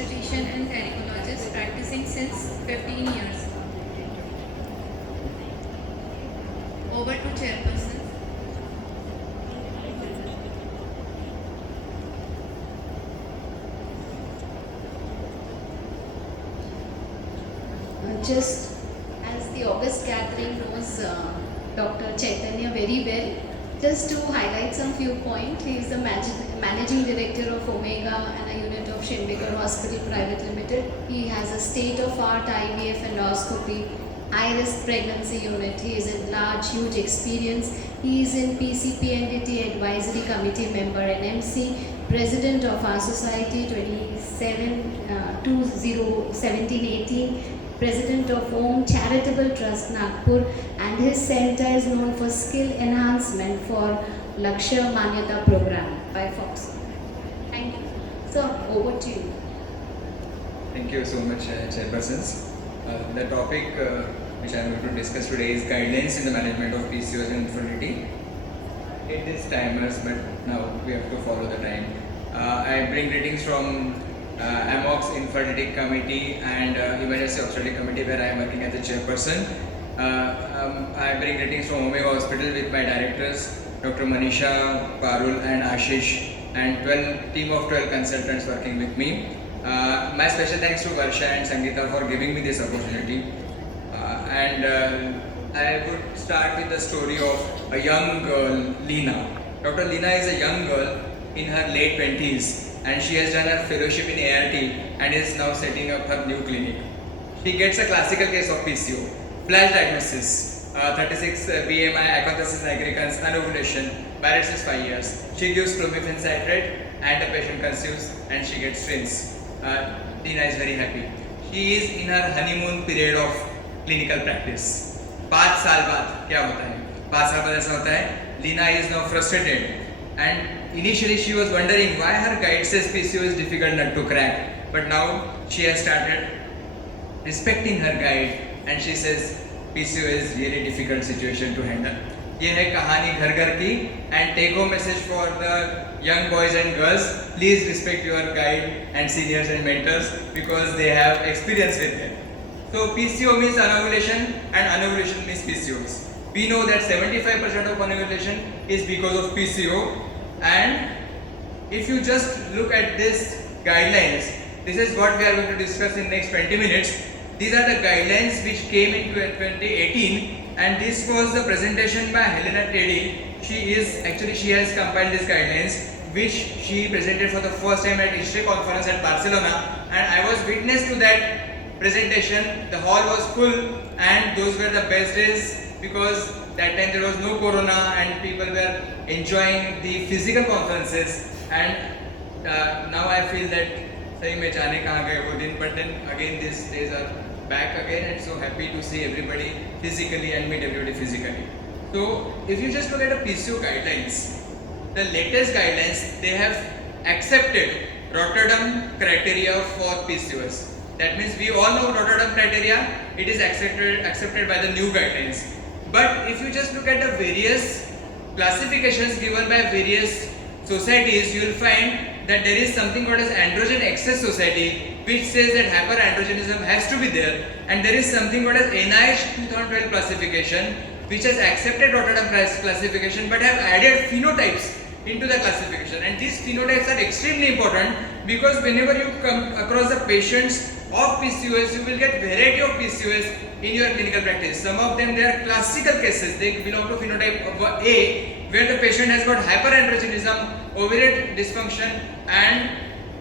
obstetrician and gynecologist practicing since 15 years. Over to chairperson. Just as the August gathering knows Dr. Chaitanya very well, just to highlight some few points, he is the managing director of Omega and a unit of Shembekar Hospital Private Limited. He has a state-of-art IVF endoscopy, high-risk pregnancy unit. He is a large, huge experience. He is in PCO advisory committee member and MC, president of our society 2017-18, president of Om Charitable Trust Nagpur, and his center is known for skill enhancement for Lakshya Manyata program by Fox. Thank you. So over to you. Thank you so much, chairpersons. The topic which I am going to discuss today is guidelines in the management of PCOS and infertility. It is timers, but now we have to follow the time. I bring greetings from AMOX Infertility Committee and Emergency Obstetric Committee, where I am working as a chairperson. I bring greetings from Omega Hospital with my directors, Dr. Manisha, Parul and Ashish, and team of 12 consultants working with me. My special thanks to Varsha and Sangeeta for giving me this opportunity. I would start with the story of a young girl, Leena. Dr. Leena is a young girl in her late 20s, and she has done her fellowship in ART and is now setting up her new clinic. She gets a classical case of PCO, flash diagnosis, 36 BMI, acanthosis nigricans, anovulation, Barrett's is 5 years. She gives clomiphene citrate and the patient conceives and she gets twins. Leena is very happy. She is in her honeymoon period of clinical practice. 5 साल बाद क्या होता है? 5 साल बाद ऐसा होता है, Leena is now frustrated, and initially she was wondering why her guide says PCO is difficult nut to crack, but now she has started respecting her guide and she says PCO is really difficult situation to handle. ये है कहानी घर घर की, and take home message for the young boys and girls: please respect your guide and seniors and mentors because they have experience with them. So PCO means anovulation and anovulation means PCOS. We know that 75% of anovulation is because of PCO, and if you just look at these guidelines, this is what we are going to discuss in next 20 minutes. These are the guidelines which came in 2018, and this was the presentation by Helena Teddy. She has compiled these guidelines which she presented for the first time at ISHRE conference at Barcelona, and I was witness to that presentation. The hall was full and those were the best days because that time there was no corona and people were enjoying the physical conferences, and now I feel that sahi mein jaane kahan gaye wo din, but then again these days are back again and so happy to see everybody physically and meet everybody physically. So if you just look at the PCO guidelines, the latest guidelines, they have accepted Rotterdam criteria for PCOS. That means we all know Rotterdam criteria, it is accepted by the new guidelines. But if you just look at the various classifications given by various societies, you will find that there is something called as androgen excess society, which says that hyperandrogenism has to be there, and there is something called as NIH 2012 classification, which has accepted Rotterdam classification but have added phenotypes into the classification, and these phenotypes are extremely important because whenever you come across the patients of PCOS, you will get variety of PCOS in your clinical practice. Some of them, they are classical cases, they belong to phenotype of A, where the patient has got hyperandrogenism, ovarian dysfunction and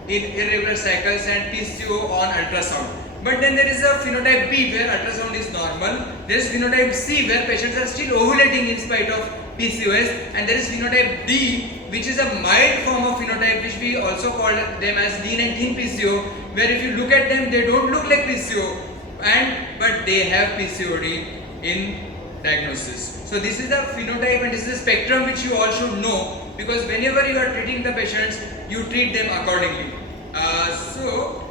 irregular cycles and PCO on ultrasound. But then there is a phenotype B where ultrasound is normal. There is phenotype C where patients are still ovulating in spite of PCOS, and there is phenotype D, which is a mild form of phenotype which we also call them as lean and thin PCO, where if you look at them they don't look like PCO but they have PCOD in diagnosis. So this is the phenotype and this is the spectrum which you all should know, because whenever you are treating the patients, you treat them accordingly. So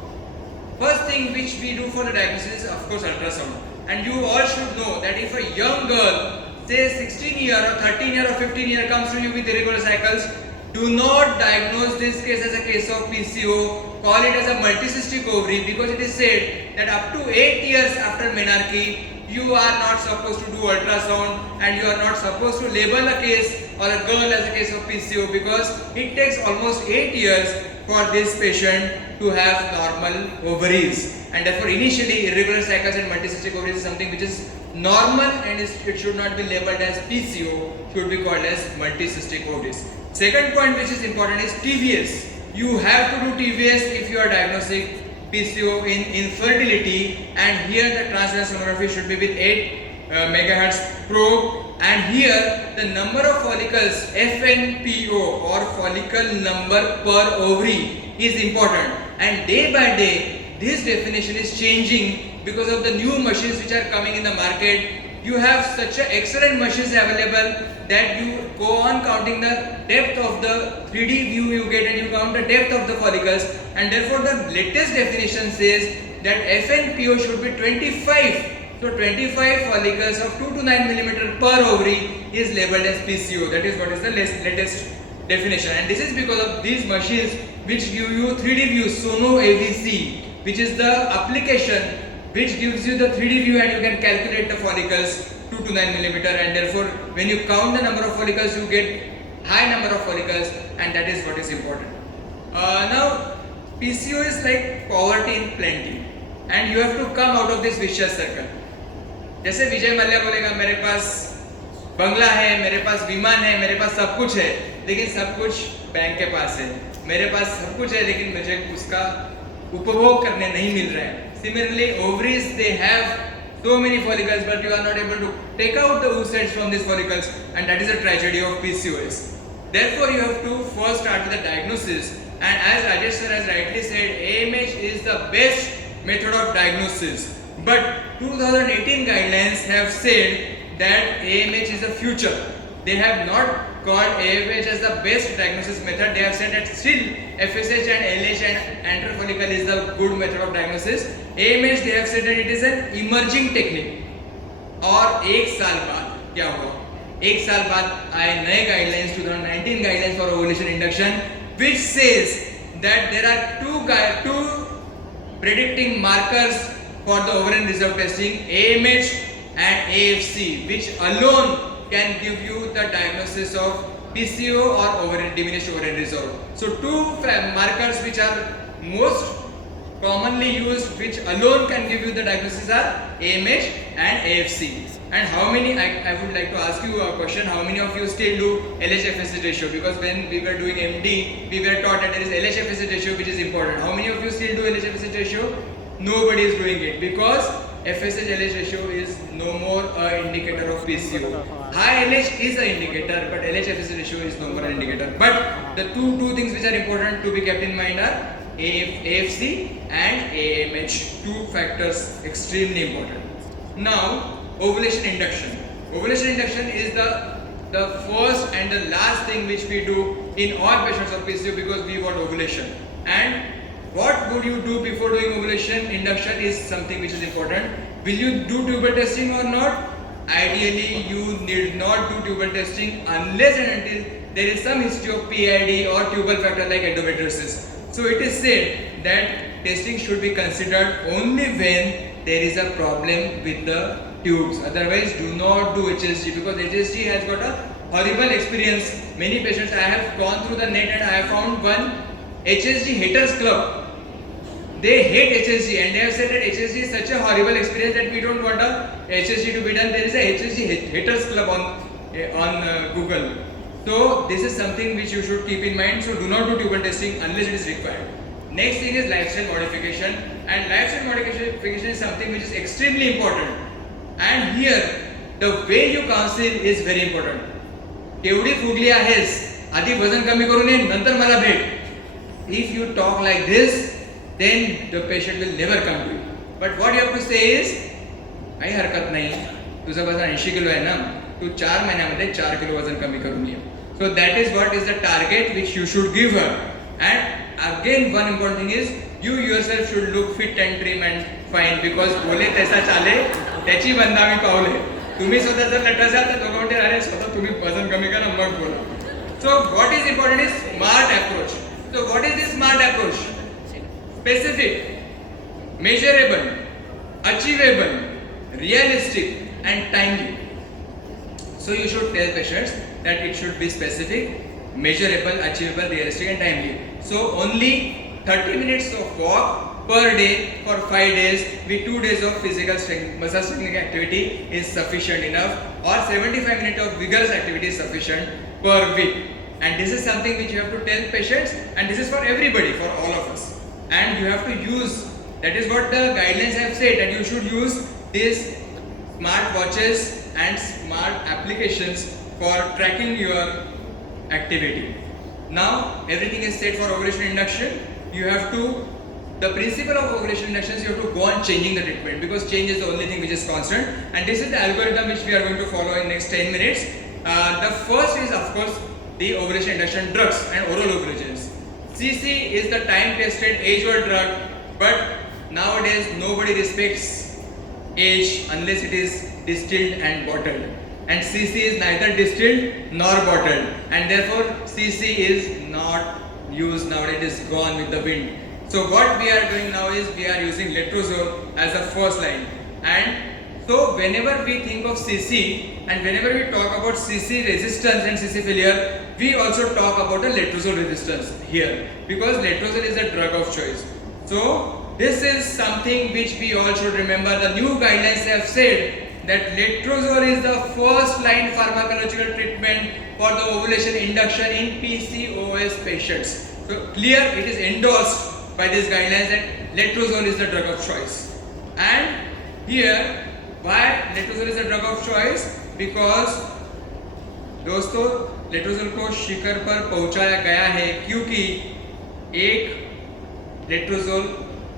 first thing which we do for the diagnosis is of course ultrasound, and you all should know that if a young girl, say 16 year or 13 year or 15 year, comes to you with irregular cycles, Do not diagnose this case as a case of PCO. Call it as a multicystic ovary, because it is said that up to 8 years after menarche, you are not supposed to do ultrasound and you are not supposed to label a case or a girl as a case of PCO, because it takes almost 8 years for this patient to have normal ovaries. And therefore, initially, irregular cycles and multicystic ovaries is something which is normal, and it should not be labeled as PCO, should be called as multicystic ovaries. Second point which is important is TVS. You have to do TVS if you are diagnosing PCO in infertility, and here the transvaginal sonography should be with 8 megahertz probe, and here the number of follicles, FNPO or follicle number per ovary, is important, and day by day this definition is changing because of the new machines which are coming in the market. You have such excellent machines available that you go on counting the depth of the 3D view you get, and you count the depth of the follicles, and therefore the latest definition says that FNPO should be 25. So 25 follicles of 2 to 9 millimeter per ovary is labeled as PCO. That is what is the latest definition, and this is because of these machines which give you 3D view, Sono AVC, which is the application which gives you the 3D view, and you can calculate the follicles 2 to 9 millimeter, and therefore when you count the number of follicles you get high number of follicles, and that is what is important. Now PCO is like poverty in plenty, and you have to come out of this vicious circle. जैसे विजय मल्ल्या बोलेगा मेरे पास बंगला है, मेरे पास विमान है, मेरे पास सब कुछ है, लेकिन सब कुछ बैंक के पास है. मेरे पास सब कुछ है लेकिन मुझे उसका उपभोग करने नहीं मिल रहा है. Similarly, ovaries, they have so many follicles, but you are not able to take out the oocytes from these follicles, and that is a tragedy of PCOS. Therefore, you have to first start with the diagnosis, and as Rajesh sir has rightly said, AMH is the best method of diagnosis. But 2018 guidelines have said that AMH is the future. They have not called AMH as the best diagnosis method. They have said that still FSH and LH and antral follicle is the good method of diagnosis. AMH, they have said that it is an emerging technique. और एक साल बाद क्या हुआ? एक साल बाद आए नए guidelines, 2019 guidelines for ovulation induction, which says that there are two predicting markers for the ovarian reserve testing, AMH and AFC, which alone can give you the diagnosis of PCO or diminished ovarian reserve. So two markers which are most commonly used, which alone can give you the diagnosis, are AMH and AFC. And how many, I would like to ask you a question, how many of you still do LH-FSH ratio? Because when we were doing MD, we were taught that there is LH-FSH ratio which is important. How many of you still do LH-FSH ratio? Nobody is doing it, because FSH-LH ratio is no more an indicator of PCO. High LH is an indicator, but LH-FSH ratio is no more an indicator. But the two things which are important to be kept in mind are AFC and AMH. Two factors extremely important. Now, ovulation induction. Ovulation induction is the first and the last thing which we do in all patients of PCO, because we want ovulation. And what would you do before doing ovulation induction is something which is important. Will you do tubal testing or not? Ideally, you need not do tubal testing unless and until there is some history of PID or tubal factor like endometriosis. So it is said that testing should be considered only when there is a problem with the tubes. Otherwise, do not do HSG, because HSG has got a horrible experience. Many patients, I have gone through the net and I have found one HSG haters club. They hate HSG, and they have said that HSG is such a horrible experience that we don't want a HSG to be done. There is a HSG haters club on Google. So this is something which you should keep in mind. So do not do tubal testing unless it is required. Next thing is lifestyle modification, and lifestyle modification is something which is extremely important. And here the way you counsel is very important. केवढी फुगली आहेस, आधी वजन कमी करून ये, नंतर मला भेट. If you talk like this, then the patient will never come to you. But what you have to say is, काही हरकत नाही, तुझं वजन 80 किलो आहे ना, तू 4 महिन्यामध्ये 4 किलो वजन कमी करून ये. So that is what is the target which you should give her. And again, one important thing is, you yourself should look fit and trim and fine, because बोले तैसा चाले, त्याची बंदावी पावले. तुम्ही स्वतः जर लट्टा असाल तर दोघं म्हणते अरे स्वतः तुम्ही वजन कमी करा मग बोला. So what is important is smart approach. So what is this smart approach? Specific, measurable, achievable, realistic and timely. So you should tell patients that it should be specific, measurable, achievable, realistic and timely. So only 30 minutes of walk per day for 5 days with 2 days of physical strength, muscle strengthening activity is sufficient enough, or 75 minutes of vigorous activity is sufficient per week. And this is something which you have to tell patients, and this is for everybody, for all of us. And you have to use, that is what the guidelines have said, that you should use these smart watches and smart applications for tracking your activity. Now everything is set for ovulation induction. You have to, the principle of ovulation induction is you have to go on changing the treatment, because change is the only thing which is constant, and this is the algorithm which we are going to follow in next 10 minutes. The first is of course the ovulation induction drugs and oral ovulations. CC is the time tested age old drug, but nowadays nobody respects age unless it is distilled and bottled, and CC is neither distilled nor bottled, and therefore CC is not used nowadays, it is gone with the wind. So what we are doing now is we are using letrozole as a first line. And so whenever we think of CC and whenever we talk about CC resistance and CC failure, we also talk about a letrozole resistance here, because letrozole is a drug of choice. So this is something which we all should remember. The new guidelines have said that letrozole is the first line pharmacological treatment for the ovulation induction in PCOS patients. So clear, it is endorsed by these guidelines that letrozole is the drug of choice. And here, why letrozole is a drug of choice? Because दोस्तों letrozole को शिखर पर पहुंचाया गया है क्योंकि एक letrozole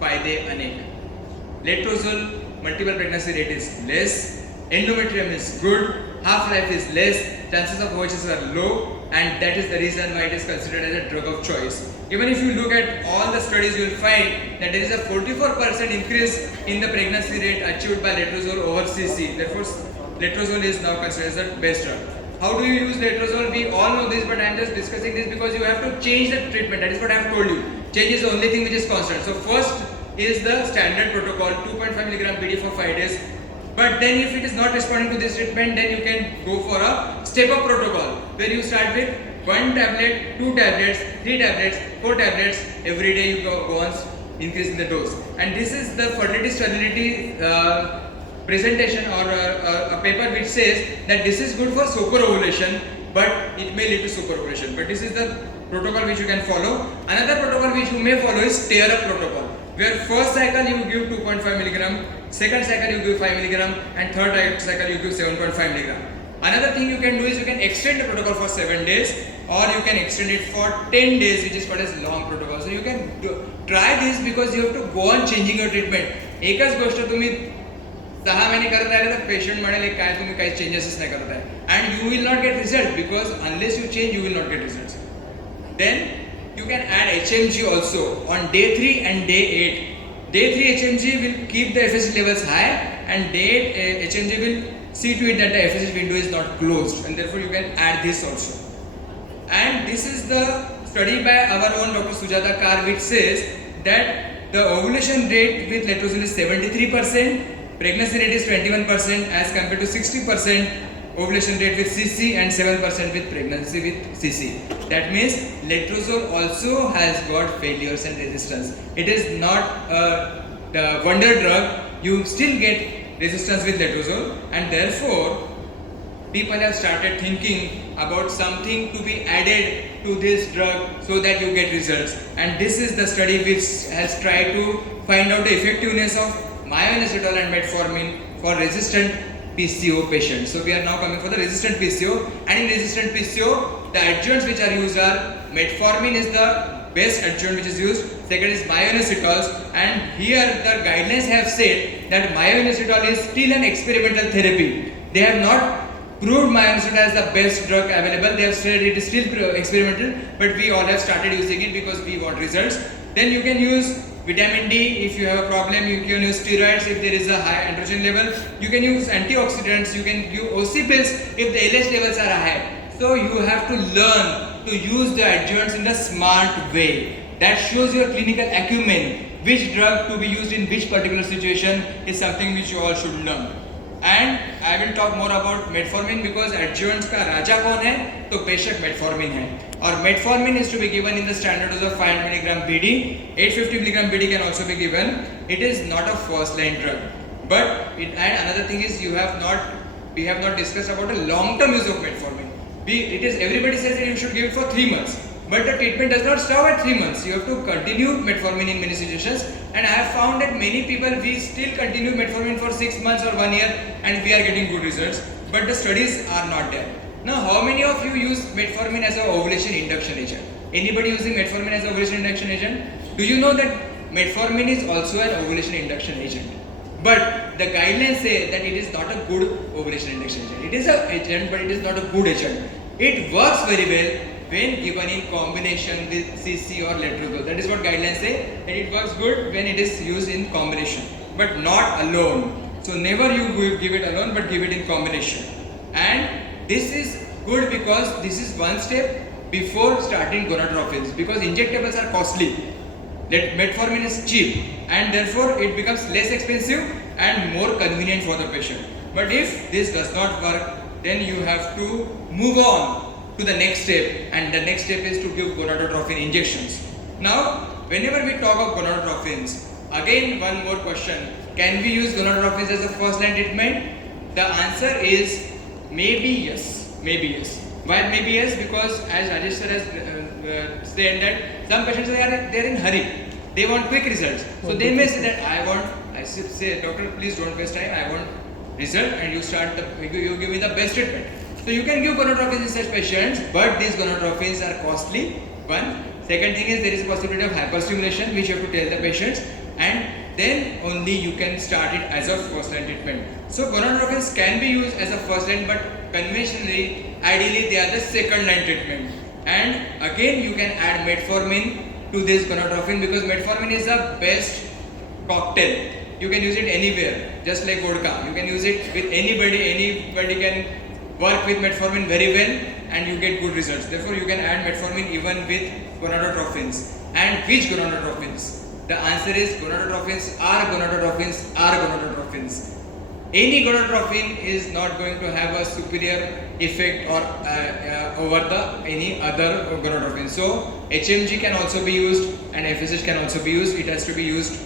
फायदे अनेक. Letrozole multiple pregnancy rate is less, endometrium is good, half life is less, chances of OHS are low, and that is the reason why it is considered as a drug of choice. Even if you look at all the studies, you will find that there is a 44% increase in the pregnancy rate achieved by letrozole over CC. Therefore, letrozole is now considered as the best drug. How do you use letrozole? We all know this, but I am just discussing this because you have to change the treatment. That is what I have told you. Change is the only thing which is constant. So first is the standard protocol, 2.5 mg BD for 5 days. But then if it is not responding to this treatment, then you can go for a step-up protocol where you start with 1 tablet, 2 tablets, 3 tablets, 4 tablets. Every day you go on increasing the dose. And this is the fertility sterility presentation or a paper which says that this is good for superovulation, but it may lead to superovulation. But this is the protocol which you can follow. Another protocol which you may follow is tear-up protocol, where first cycle you give 2.5 mg, second cycle you give 5 mg, and third cycle you give 7.5 mg. Another thing you can do is you can extend the protocol for 7 days, or you can extend it for 10 days, which is called as long protocol. So you can try this because you have to go on changing your treatment. एकच गोष्ट तुम्ही 6 महिने करत राहिले तर patient म्हणेल काय तुम्ही काही चेंजेसच नाही करत आहे, and you will not get result because unless you change you will not get results. Then you can add HMG also on day 3 and day 8. Day 3 HMG will keep the FSH levels high, and day 8 HMG will see to it that the FSH window is not closed, and therefore you can add this also. And this is the study by our own Dr. Sujata Kar, which says that the ovulation rate with letrozole is 73%, pregnancy rate is 21% as compared to 60% ovulation rate with CC and 7% with pregnancy with CC. That means letrozole also has got failures and resistance. It is not the wonder drug. You still get resistance with letrozole, and therefore people have started thinking about something to be added to this drug so that you get results. And this is the study which has tried to find out the effectiveness of myoinositol and metformin for resistant PCO patients. So we are now coming for the resistant PCO, and in resistant PCO the adjuvants which are used are metformin is the best adjuvant which is used, second is myoinositols, and here the guidelines have said that myoinositol is still an experimental therapy. They have not proved myoinositol as the best drug available. They have said it is still experimental, but we all have started using it because we want results. Then you can use vitamin D if you have a problem. You can use steroids if there is a high androgen level. You can use antioxidants. You can use OC pills if the LH levels are high. So you have to learn to use the adjuvants in a smart way. That shows your clinical acumen. Which drug to be used in which particular situation is something which you all should learn. And I will talk more about metformin because adjuvants का राजा कौन है तो बेशक metformin है और metformin is to be given in the standard dose of 500 mg BD. 850 mg BD can also be given. It is not a first line drug, but and another thing is we have not discussed about the long term use of metformin. Everybody says that you should give it for 3 months, but the treatment does not stop at 3 months. You have to continue metformin in many situations, and I have found that many people we still continue metformin for 6 months or 1 year, and we are getting good results. But the studies are not there. Now, how many of you use metformin as an ovulation induction agent? Anybody using metformin as an ovulation induction agent? Do you know that metformin is also an ovulation induction agent? But the guidelines say that it is not a good ovulation induction agent. It is an agent, but it is not a good agent. It works very well when given in combination with CC or letrozole. That is what guidelines say, that it works good when it is used in combination, but not alone. So never you give it alone, but give it in combination. And this is good because this is one step before starting gonadotrophins, because injectables are costly. That metformin is cheap and therefore it becomes less expensive and more convenient for the patient. But if this does not work, then you have to move on to the next step, and the next step is to give gonadotrophin injections. Now, whenever we talk of gonadotrophins, again one more question: can we use gonadotrophins as a first line treatment? The answer is maybe yes. Maybe yes. Why maybe yes? Because as Rajesh sir has said that some patients they are in hurry. They want quick results. So they may say that I say, doctor, please don't waste time. I want result, and you give me the best treatment. So you can give gonadotrophins in such patients, but these gonadotrophins are costly. One. Second thing is there is a possibility of hyperstimulation, which you have to tell the patients, and then only you can start it as a first line treatment. So gonadotrophins can be used as a first line, but conventionally, ideally they are the second line treatment. And again you can add metformin to this gonadotrophin because metformin is the best cocktail. You can use it anywhere, just like vodka. You can use it with anybody. Anybody can work with metformin very well and you get good results. Therefore, you can add metformin even with gonadotrophins. And which gonadotrophins? The answer is gonadotrophins are gonadotrophins are gonadotrophins. Any gonadotrophin is not going to have a superior effect or over any other gonadotrophin. So HMG can also be used and FSH can also be used. It has to be used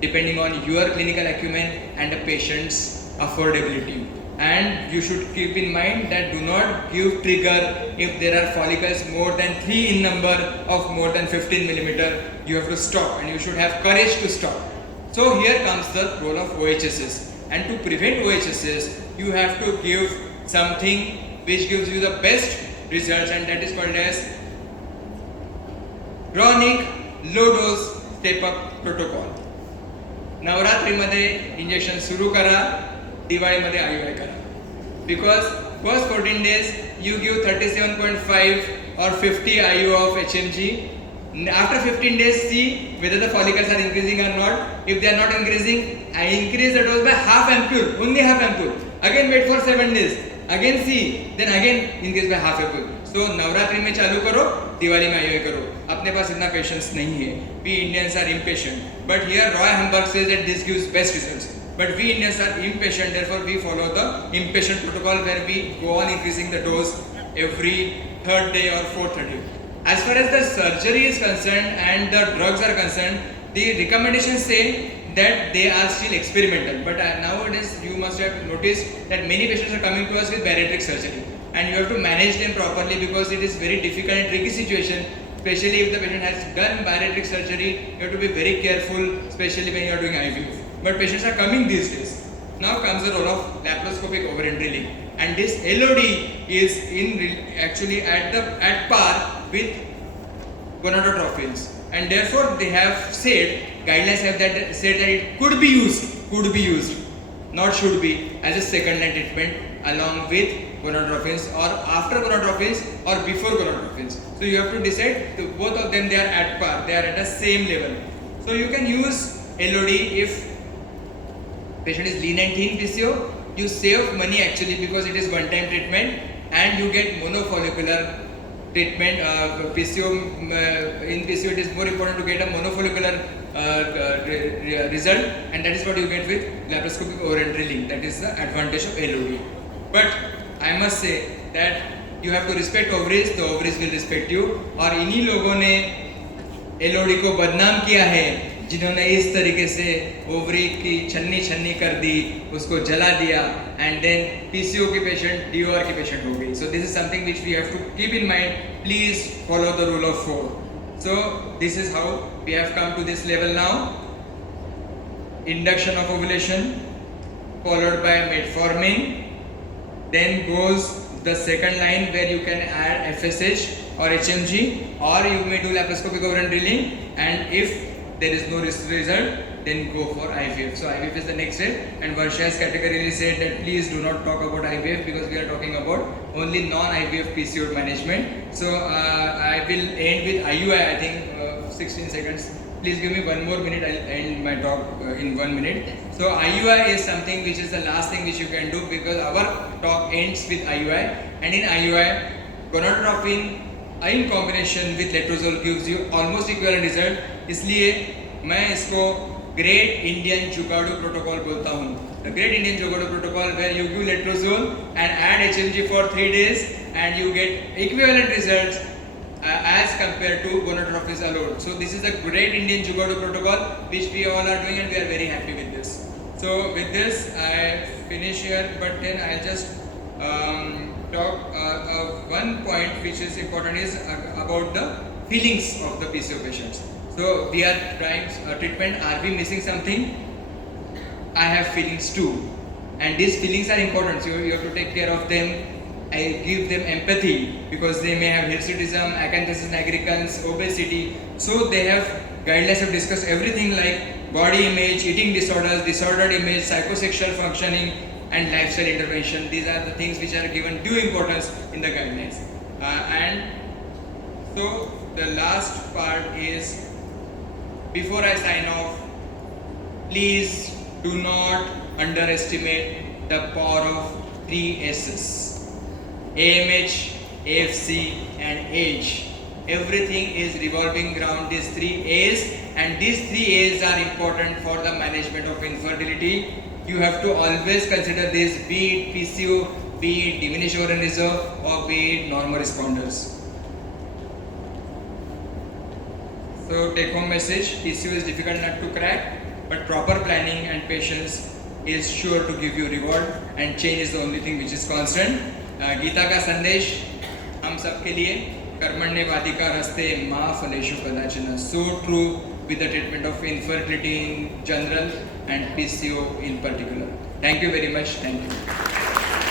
depending on your clinical acumen and the patient's affordability. And you should keep in mind that do not give trigger if there are follicles more than 3 in number of more than 15 millimeter. You have to stop and you should have courage to stop. So here comes the role of OHSS. And to prevent OHSS, you have to give something which gives you the best results, and that is called as chronic low dose step up protocol. Navratri मध्ये injection सुरू करा, दिवाळी मध्ये IUI करा. Because first 14 days you give 37.5 or 50 IU of HMG. After 15 days, see whether the follicles are increasing or not. If they are not increasing, I increase the dose by half ampule, only half ampule. Again wait for 7 days. Again see, then again increase by half ampule. So Navratri में चालू करो, दिवाली में IUI करो. अपने पास इतना patience नहीं है. We Indians are impatient. But here Roy Hamburg says that this gives best results. But we Indians are impatient, therefore we follow the impatient protocol where we go on increasing the dose every 3rd day or 4th day. As far as the surgery is concerned and the drugs are concerned, the recommendations say that they are still experimental. But nowadays you must have noticed that many patients are coming to us with bariatric surgery, and you have to manage them properly because it is very difficult and tricky situation. Especially if the patient has done bariatric surgery, you have to be very careful, especially when you are doing IVF. But patients are coming these days. Now comes the role of laparoscopic ovarian drilling, and this LOD is actually at par with gonadotrophins, and therefore they have said, guidelines have said that it could be used, not should be, as a second line treatment along with gonadotrophins or after gonadotrophins or before gonadotrophins. So you have to decide, both of them they are at par, they are at the same level. So you can use LOD if patient is lean and thin PCO. You save money actually because it is one time treatment and you get monofollicular treatment. PCO in PCO it is more important to get a monofollicular result, and that is what you get with laparoscopic ovarian drilling. That is the advantage of LOD. But I must say that you have to respect ovaries. The ovaries will respect you. और इन्हीं लोगों ने LOD को बदनाम किया है जिन्होंने इस तरीके से ओवरी की छन्नी कर दी, उसको जला दिया, and then PCO की पेशेंट DOR की पेशेंट हो गई. So this is something which we have to keep in mind. Please follow the rule of 4. So this is how we have come to this level now. Induction of ovulation followed by metformin. Then goes the second line where you can add FSH or HMG, or you may do laparoscopic ovarian drilling, and if there is no result, then go for IVF. So IVF is the next step, and Varsha has categorically said that please do not talk about IVF because we are talking about only non-IVF PCO management. So I will end with IUI, I think 16 seconds. Please give me one more minute, I'll end my talk in 1 minute. So IUI is something which is the last thing which you can do because our talk ends with IUI, and in IUI, gonadotropin in combination with letrozole gives you almost equivalent result. इसलिए मैं इसको Great Indian Jugaadu Protocol बोलता हूँ. The Great Indian Jugaadu Protocol where you give letrozole and add HMG for 3 days and you get equivalent results as compared to gonadotropin alone. So this is the Great Indian Jugaadu Protocol which we all are doing and we are very happy with this. So with this I finish here, but then I'll just talk one point which is important is about the feelings of the PCO patients. So we are trying treatment. Are we missing something? I have feelings too, and these feelings are important. So you have to take care of them. I give them empathy because they may have hirsutism, acanthosis nigricans, obesity. So they have guidelines have discussed everything like body image, eating disorders, disordered image, psychosexual functioning, and lifestyle intervention. These are the things which are given due importance in the guidelines. And so the last part is, before I sign off, please do not underestimate the power of 3 S's. AMH, AFC and age. Everything is revolving around these 3 A's, and these 3 A's are important for the management of infertility. You have to always consider this, be it PCO, be it diminished ovarian reserve, or be it normal responders. So take home message, PCO is difficult nut to crack, but proper planning and patience is sure to give you reward, and change is the only thing which is constant. Gita का संदेश हम सब के लिए, कर्मण्येवाधिकार हस्ते मा फलेषु कदाचन. So true with the treatment of infertility in general and PCO in particular. Thank you very much. Thank you.